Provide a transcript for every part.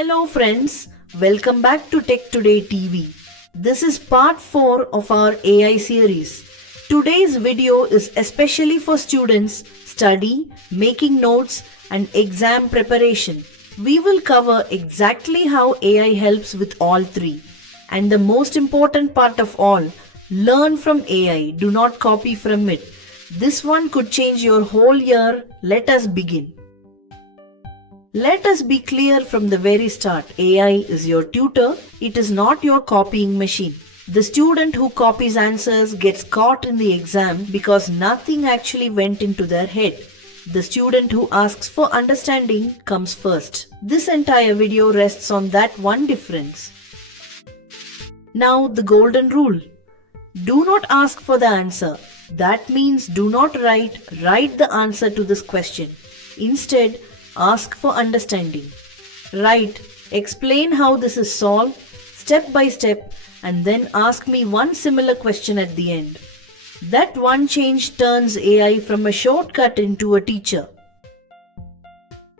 Hello friends, welcome back to Tech Today TV. This is part 4 of our AI series. Today's video is especially for students, study, making notes and exam preparation. We will cover exactly how AI helps with all three. And the most important part of all, learn from AI, do not copy from it. This one could change your whole year. Let us begin. Let us be clear from the very start. AI is your tutor. It is not your copying machine. The student who copies answers gets caught in the exam because nothing actually went into their head. The student who asks for understanding comes first. This entire video rests on that one difference. Now the golden rule. Do not ask for the answer. That means do not write the answer to this question. Instead, ask for understanding. Write, explain how this is solved, step by step, and then ask me one similar question at the end. That one change turns AI from a shortcut into a teacher.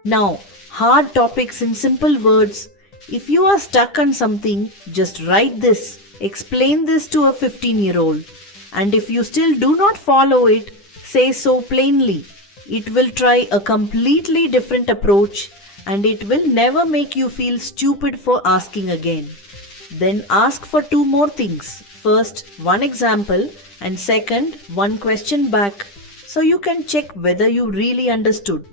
Now, hard topics in simple words. If you are stuck on something, just write this, explain this to a 15-year-old. And if you still do not follow it, say so plainly. It will try a completely different approach and it will never make you feel stupid for asking again. Then ask for two more things. First, one example, and second, one question back so you can check whether you really understood.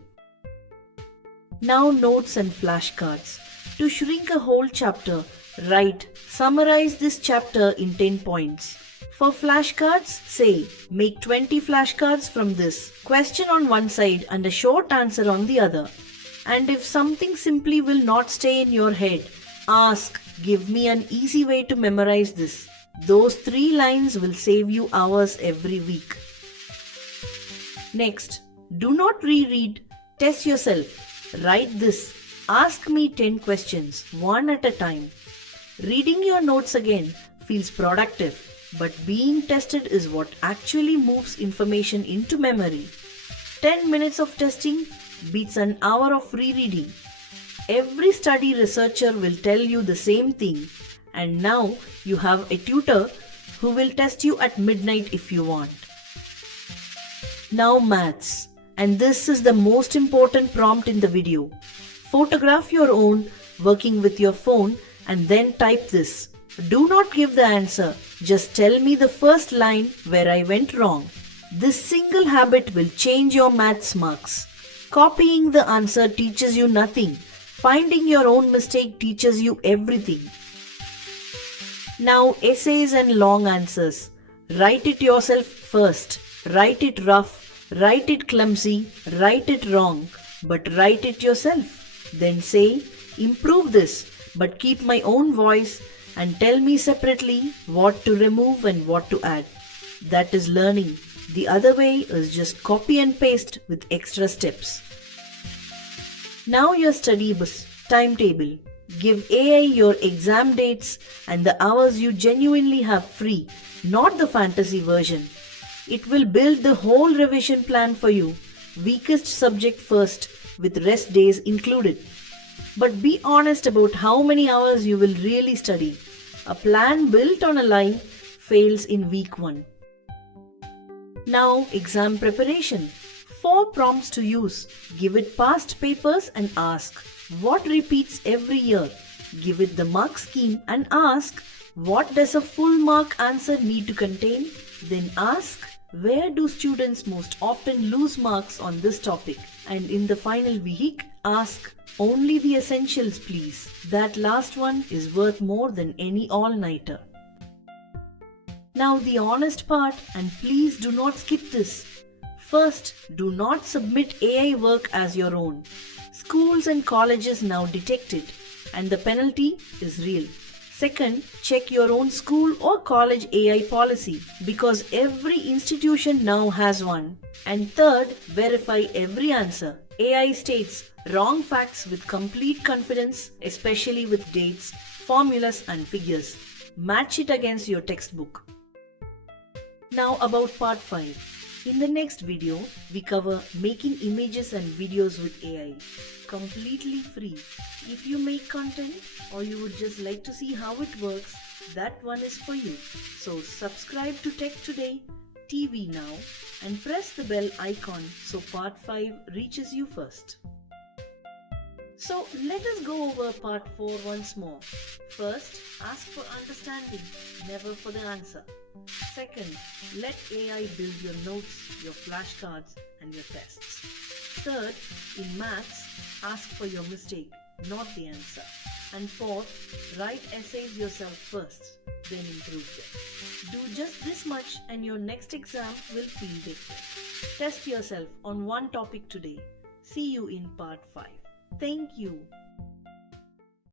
Now notes and flashcards. To shrink a whole chapter, write, summarize this chapter in 10 points. For flashcards, say, make 20 flashcards from this. Question on one side and a short answer on the other. And if something simply will not stay in your head, ask, give me an easy way to memorize this. Those 3 lines will save you hours every week. Next, do not reread, test yourself. Write this, ask me 10 questions, one at a time. Reading your notes again feels productive. But being tested is what actually moves information into memory. 10 minutes of testing beats an hour of rereading. Every study researcher will tell you the same thing. And now you have a tutor who will test you at midnight if you want. Now maths. And this is the most important prompt in the video. Photograph your own working with your phone and then type this. Do not give the answer, just tell me the first line where I went wrong. This single habit will change your maths marks. Copying the answer teaches you nothing. Finding your own mistake teaches you everything. Now essays and long answers. Write it yourself first. Write it rough, write it clumsy, write it wrong, but write it yourself. Then say, improve this, but keep my own voice and tell me separately what to remove and what to add. That is learning. The other way is just copy and paste with extra steps. Now your study bus timetable. Give AI your exam dates and the hours you genuinely have free, not the fantasy version. It will build the whole revision plan for you. Weakest subject first, with rest days included. But be honest about how many hours you will really study. A plan built on a lie fails in week 1. Now exam preparation. 4 prompts to use. Give it past papers and ask, what repeats every year? Give it the mark scheme and ask, what does a full mark answer need to contain? Then ask, where do students most often lose marks on this topic? And in the final week, ask, only the essentials please. That last one is worth more than any all-nighter. Now the honest part, and please do not skip this. First, do not submit AI work as your own. Schools and colleges now detect it, and the penalty is real. Second, check your own school or college AI policy because every institution now has one. And third, verify every answer. AI states wrong facts with complete confidence, especially with dates, formulas and figures. Match it against your textbook. Now about part 5. In the next video, we cover making images and videos with AI. Completely free. If you make content or you would just like to see how it works, that one is for you. So subscribe to Tech Today TV now and press the bell icon so part 5 reaches you first. So let us go over part 4 once more. First, ask for understanding, never for the answer. Second, let AI build your notes, your flashcards and your tests. Third, in maths, ask for your mistake, not the answer. And fourth, write essays yourself first, then improve them. Do just this much and your next exam will feel different. Test yourself on one topic today. See you in part 5. Thank you.